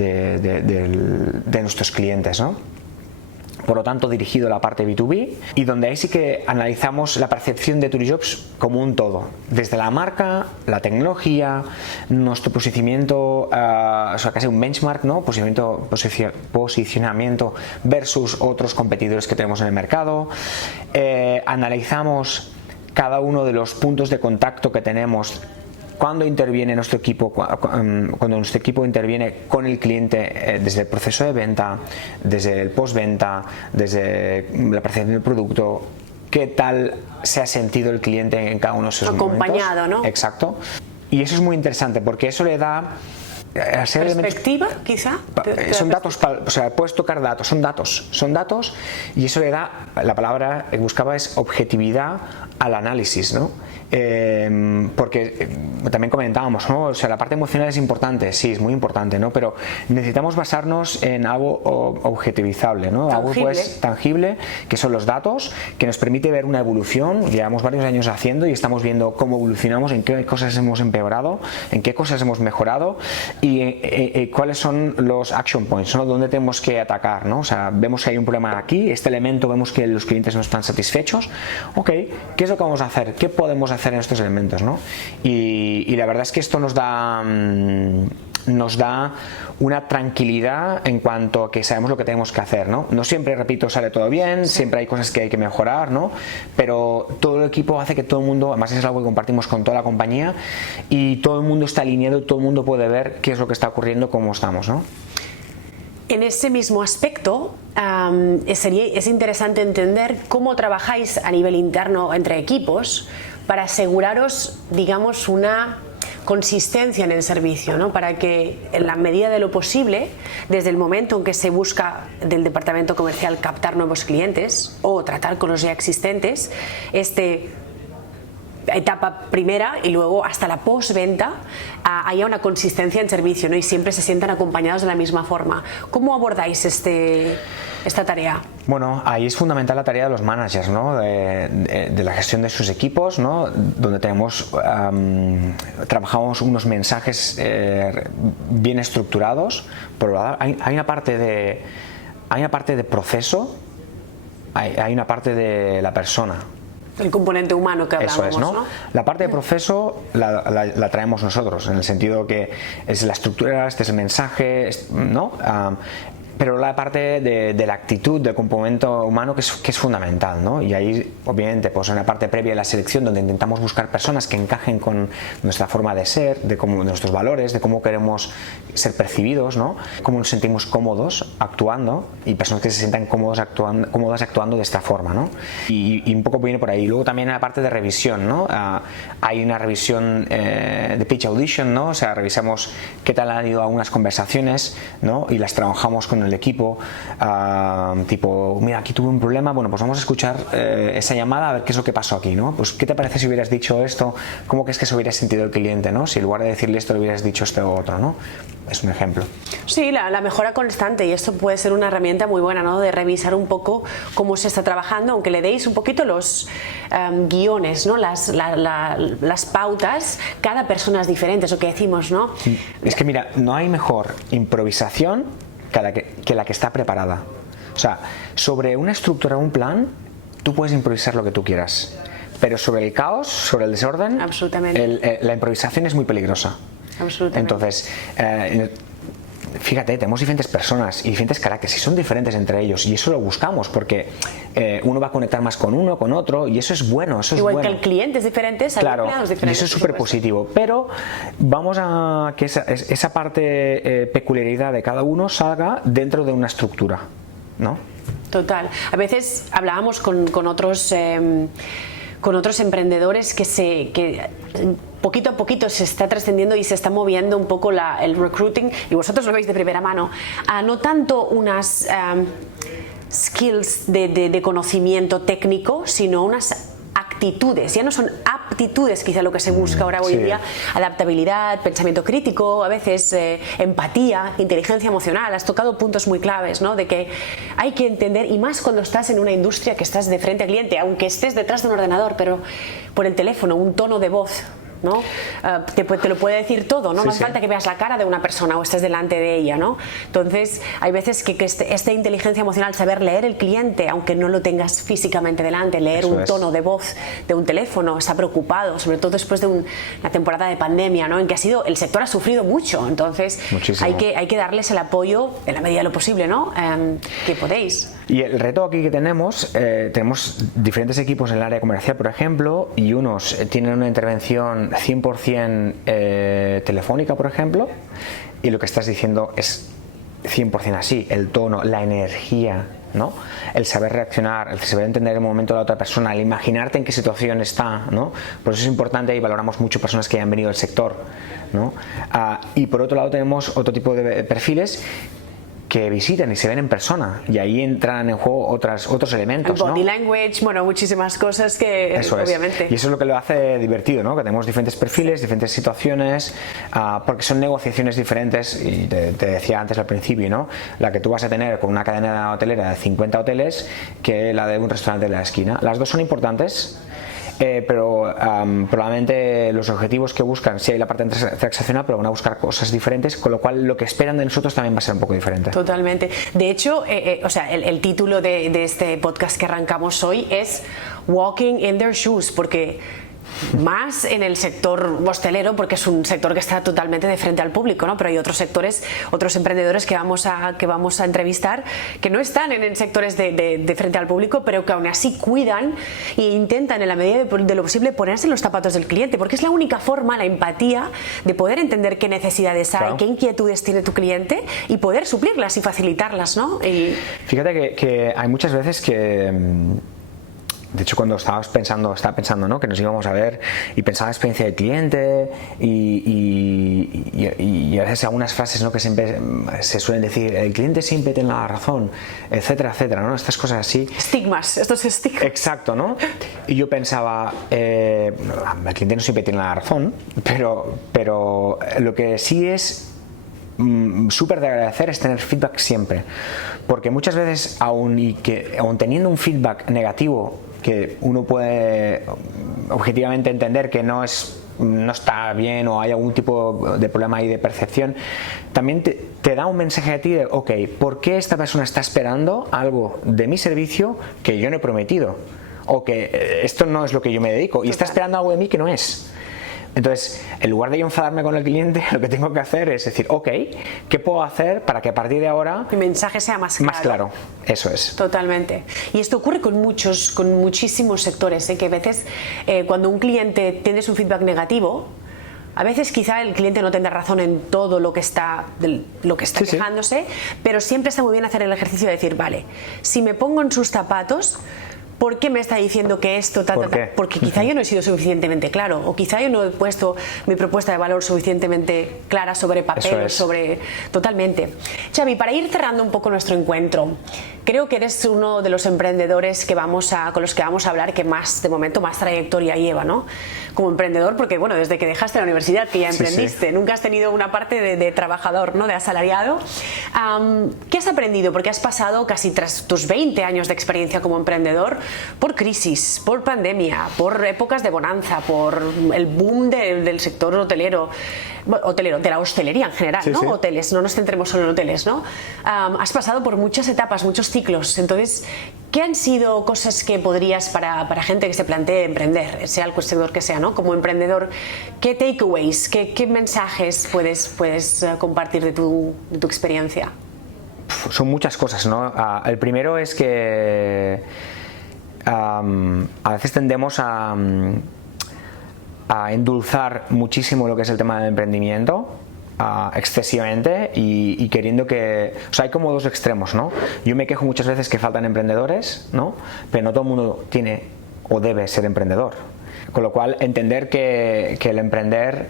nuestros clientes, ¿no? Por lo tanto, dirigido a la parte B2B, y donde ahí sí que analizamos la percepción de Turijobs como un todo, desde la marca, la tecnología, nuestro posicionamiento, o sea, casi un benchmark, ¿no? Posicionamiento versus otros competidores que tenemos en el mercado. Analizamos cada uno de los puntos de contacto que tenemos cuando interviene nuestro equipo, cuando nuestro equipo interviene con el cliente desde el proceso de venta, desde el postventa, desde la percepción del producto, qué tal se ha sentido el cliente en cada uno de esos acompañado, momentos. ¿no? Exacto. Y eso es muy interesante porque eso le da perspectiva, quizá. Son datos, o sea, puedes tocar datos, son datos, y eso le da, la palabra que buscaba es objetividad al análisis, ¿no? Porque también comentábamos, ¿no? O sea, la parte emocional es importante, sí, es muy importante, ¿no? Pero necesitamos basarnos en algo objetivizable, ¿no? Algo pues tangible, que son los datos, que nos permite ver una evolución. Llevamos varios años haciendo y estamos viendo cómo evolucionamos, en qué cosas hemos empeorado, en qué cosas hemos mejorado y cuáles son los action points, ¿no? Dónde tenemos que atacar, ¿no? O sea, vemos que hay un problema aquí, este elemento vemos que los clientes no están satisfechos. Ok, ¿qué es lo que vamos a hacer? ¿Qué podemos hacer en estos elementos, ¿no? Y la verdad es que esto nos da una tranquilidad en cuanto a que sabemos lo que tenemos que hacer, ¿no? No siempre, repito, sale todo bien, siempre hay cosas que hay que mejorar, ¿no? Pero todo el equipo hace que todo el mundo, además es algo que compartimos con toda la compañía, y todo el mundo está alineado y todo el mundo puede ver qué es lo que está ocurriendo, cómo estamos, ¿no? En ese mismo aspecto, es interesante entender cómo trabajáis a nivel interno entre equipos para aseguraros, digamos, una consistencia en el servicio, ¿no? Para que en la medida de lo posible, desde el momento en que se busca del departamento comercial captar nuevos clientes o tratar con los ya existentes, etapa primera y luego hasta la postventa haya una consistencia en servicio, ¿no? Y siempre se sientan acompañados de la misma forma. ¿Cómo abordáis esta tarea? Bueno, ahí es fundamental la tarea de los managers, ¿no? De la gestión de sus equipos, ¿no? Donde trabajamos unos mensajes bien estructurados. Por hay una parte de proceso, hay una parte de la persona. El componente humano que hablábamos, eso es, ¿no? La parte de proceso la traemos nosotros, en el sentido que es la estructura, este es el mensaje, ¿no? Pero la parte de la actitud, del componente humano que es fundamental, ¿no? Y ahí, obviamente, pues en la parte previa de la selección, donde intentamos buscar personas que encajen con nuestra forma de ser, de nuestros valores, de cómo queremos ser percibidos, ¿no? Cómo nos sentimos cómodos actuando, y personas que se sientan cómodas actuando de esta forma, ¿no? Y un poco viene por ahí. Luego también la parte de revisión, ¿no? Hay una revisión de pitch audition, ¿no? O sea, revisamos qué tal han ido algunas conversaciones, ¿no? Y las trabajamos con el equipo, tipo, mira, aquí tuve un problema, bueno, pues vamos a escuchar esa llamada a ver qué es lo que pasó aquí, ¿no? Pues qué te parece si hubieras dicho esto, cómo crees que se hubiera sentido el cliente, ¿no? Si en lugar de decirle esto le hubieras dicho esto u otro, ¿no? Es un ejemplo. Sí, la mejora constante, y esto puede ser una herramienta muy buena, ¿no? De revisar un poco cómo se está trabajando, aunque le deis un poquito los guiones, ¿no? Las pautas. Cada persona es diferente, es lo que decimos, ¿no? Es que mira, no hay mejor improvisación que la que está preparada. O sea, sobre una estructura, un plan, tú puedes improvisar lo que tú quieras, pero sobre el caos, sobre el desorden, la improvisación es muy peligrosa. Absolutamente. Entonces, fíjate, tenemos diferentes personas y diferentes caracteres y son diferentes entre ellos, y eso lo buscamos porque uno va a conectar más con uno, con otro, y eso es bueno. Igual que el cliente es diferente, claro, y eso es súper positivo, pero vamos a que esa parte peculiaridad de cada uno salga dentro de una estructura, ¿no? Total. A veces hablábamos con otros emprendedores que poquito a poquito se está trascendiendo y se está moviendo un poco el recruiting, y vosotros lo veis de primera mano, no tanto unas skills de conocimiento técnico, sino unas actitudes. Ya no son aptitudes, quizá lo que se busca ahora hoy en día, adaptabilidad, pensamiento crítico, a veces empatía, inteligencia emocional. Has tocado puntos muy claves, ¿no? De que hay que entender, y más cuando estás en una industria que estás de frente al cliente, aunque estés detrás de un ordenador, pero por el teléfono, un tono de voz, ¿no? Te lo puede decir todo, no hace falta que veas la cara de una persona o estés delante de ella, ¿no? Entonces hay veces que esta inteligencia emocional, saber leer el cliente aunque no lo tengas físicamente delante, leer un tono de voz de un teléfono, está preocupado, sobre todo después de una temporada de pandemia, ¿no? En que el sector ha sufrido mucho, entonces hay que darles el apoyo en la medida de lo posible, ¿no? Que podéis. Y el reto aquí que tenemos diferentes equipos en el área comercial, por ejemplo, y unos tienen una intervención 100% telefónica, por ejemplo, y lo que estás diciendo es 100% así, el tono, la energía, ¿no? El saber reaccionar, el saber entender el momento de la otra persona, el imaginarte en qué situación está, ¿no? Por eso es importante y valoramos mucho personas que hayan venido del sector, ¿no? Y por otro lado tenemos otro tipo de perfiles que visitan y se ven en persona, y ahí entran en juego otros elementos, el body language, bueno, muchísimas cosas que obviamente. Y eso es lo que lo hace divertido, ¿no? Que tenemos diferentes perfiles, diferentes situaciones, porque son negociaciones diferentes, y te decía antes al principio, ¿no? La que tú vas a tener con una cadena hotelera de 50 hoteles que la de un restaurante de la esquina. Las dos son importantes. Pero probablemente los objetivos que buscan, sí hay la parte transaccional, pero van a buscar cosas diferentes, con lo cual lo que esperan de nosotros también va a ser un poco diferente. Totalmente. De hecho, el título de este podcast que arrancamos hoy es Walking in Their Shoes, porque más en el sector hostelero, porque es un sector que está totalmente de frente al público, ¿no? Pero hay otros sectores, otros emprendedores que vamos a entrevistar que no están en sectores de frente al público, pero que aún así cuidan e intentan en la medida de lo posible ponerse en los zapatos del cliente, porque es la única forma, la empatía, de poder entender qué necesidades hay, qué inquietudes tiene tu cliente y poder suplirlas y facilitarlas, ¿no? Fíjate que hay muchas veces que... De hecho, cuando estaba pensando, ¿no? Que nos íbamos a ver, y pensaba en la experiencia del cliente y a veces algunas frases, ¿no? Que siempre se suelen decir, el cliente siempre tiene la razón, etcétera, etcétera, ¿no? Estas cosas así. Estigmas, estos estigmas. Exacto, ¿no? Y yo pensaba, el cliente no siempre tiene la razón, pero lo que sí es súper de agradecer es tener feedback siempre, porque muchas veces aún teniendo un feedback negativo que uno puede objetivamente entender que no está bien o hay algún tipo de problema ahí de percepción, también te da un mensaje a ti de, ok, ¿por qué esta persona está esperando algo de mi servicio que yo no he prometido? O que esto no es lo que yo me dedico y está esperando algo de mí que no es. Entonces, en lugar de yo enfadarme con el cliente, lo que tengo que hacer es decir, ok, ¿qué puedo hacer para que a partir de ahora mi mensaje sea más claro? Más claro, eso es. Totalmente. Y esto ocurre con muchísimos sectores, que a veces cuando un cliente tienes un feedback negativo, a veces quizá el cliente no tendrá razón en todo lo que está quejándose, pero siempre está muy bien hacer el ejercicio de decir, vale, si me pongo en sus zapatos, ¿por qué me está diciendo que esto, porque quizá yo no he sido suficientemente claro, o quizá yo no he puesto mi propuesta de valor suficientemente clara sobre papel, totalmente. Xavi, para ir cerrando un poco nuestro encuentro, creo que eres uno de los emprendedores con los que vamos a hablar que de momento más trayectoria lleva, ¿no? Como emprendedor, porque bueno, desde que dejaste la universidad, que ya emprendiste, nunca has tenido una parte de trabajador, ¿no? De asalariado. ¿Qué has aprendido? Porque has pasado casi tras tus 20 años de experiencia como emprendedor por crisis, por pandemia, por épocas de bonanza, por el boom del sector hotelero, de la hostelería en general, ¿no? Hoteles, no nos centremos solo en hoteles, ¿no? Has pasado por muchas etapas, muchos ciclos. Entonces, ¿qué han sido cosas que podrías para gente que se plantee emprender, sea el sector que sea, ¿no? Como emprendedor, ¿qué takeaways, qué mensajes puedes compartir de tu experiencia? Son muchas cosas, ¿no? El primero es que a veces tendemos a endulzar muchísimo lo que es el tema del emprendimiento, excesivamente, y queriendo que... O sea, hay como dos extremos, ¿no? Yo me quejo muchas veces que faltan emprendedores, ¿no? Pero no todo el mundo tiene o debe ser emprendedor. Con lo cual, entender que el emprender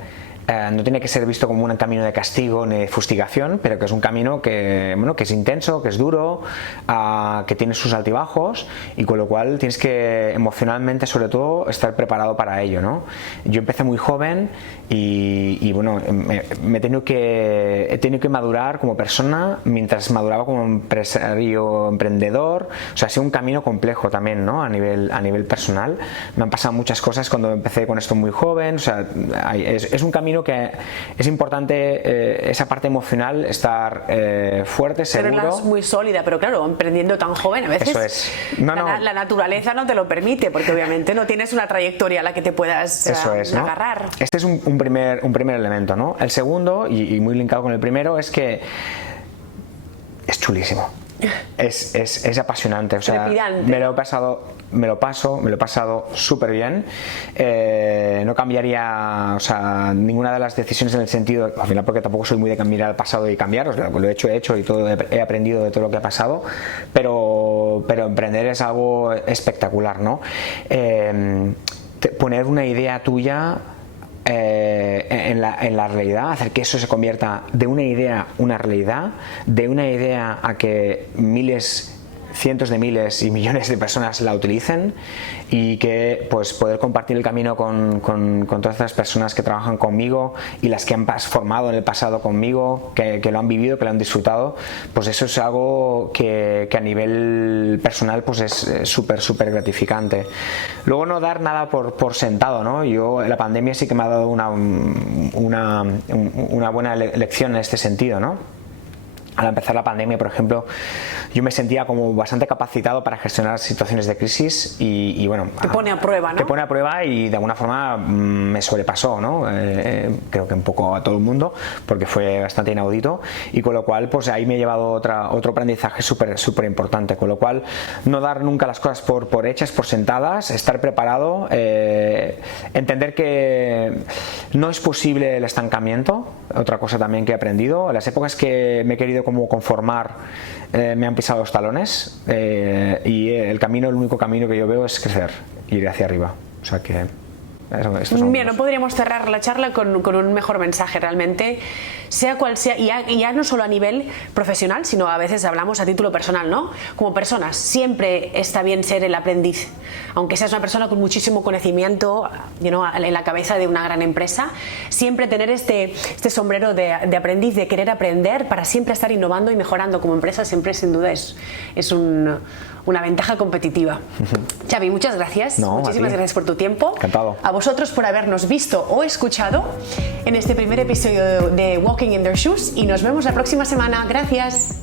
no tiene que ser visto como un camino de castigo ni de fustigación, pero que es un camino que, bueno, que es intenso, que es duro, que tiene sus altibajos, y con lo cual tienes que emocionalmente, sobre todo, estar preparado para ello, ¿no? Yo empecé muy joven y bueno, he tenido que madurar como persona mientras maduraba como empresario, emprendedor. O sea, ha sido un camino complejo también, ¿no? A nivel personal. Me han pasado muchas cosas cuando empecé con esto muy joven. O sea, es un camino que es importante, esa parte emocional, estar fuerte, seguro. Pero es muy sólida, pero claro, emprendiendo tan joven a veces eso es. La naturaleza no te lo permite, porque obviamente no tienes una trayectoria a la que te puedas agarrar. ¿No? Este es un primer elemento, ¿no? El segundo, y muy linkado con el primero, es que es chulísimo. Es apasionante, o sea, me lo he pasado súper bien. No cambiaría, o sea, ninguna de las decisiones, en el sentido, al final, porque tampoco soy muy de mirar al pasado y cambiar, o sea, lo he hecho y todo, he aprendido de todo lo que ha pasado, pero emprender es algo espectacular, ¿no? Poner una idea tuya en la realidad, hacer que eso se convierta de una idea una realidad, de una idea a que cientos de miles y millones de personas la utilicen, y que pues poder compartir el camino con todas estas personas que trabajan conmigo y las que han formado en el pasado conmigo, que lo han vivido, que lo han disfrutado. Pues eso es algo que a nivel personal pues es súper gratificante. Luego, no dar nada por sentado, ¿no? Yo, la pandemia sí que me ha dado una buena lección en este sentido, ¿no? Al empezar la pandemia, por ejemplo, yo me sentía como bastante capacitado para gestionar situaciones de crisis, y bueno, te pone a prueba, ¿no? Te pone a prueba, y de alguna forma me sobrepasó, ¿no? Creo que un poco a todo el mundo, porque fue bastante inaudito, y con lo cual pues ahí me he llevado otro aprendizaje súper importante. Con lo cual, no dar nunca las cosas por hechas, por sentadas, estar preparado, entender que no es posible el estancamiento. Otra cosa también que he aprendido, en las épocas que me he querido como conformar, me han pisado los talones, y el único camino que yo veo es crecer, ir hacia arriba. O sea que bien, no podríamos cerrar la charla con un mejor mensaje realmente, sea cual sea, y ya no solo a nivel profesional, sino a veces hablamos a título personal, ¿no? Como personas, siempre está bien ser el aprendiz, aunque seas una persona con muchísimo conocimiento, en la cabeza de una gran empresa, siempre tener este sombrero de aprendiz, de querer aprender para siempre estar innovando y mejorando como empresa, siempre sin duda es una ventaja competitiva. Xavi, muchas gracias. Muchísimas gracias por tu tiempo. Encantado. A vosotros por habernos visto o escuchado en este primer episodio de Walking in Their Shoes, y nos vemos la próxima semana. Gracias.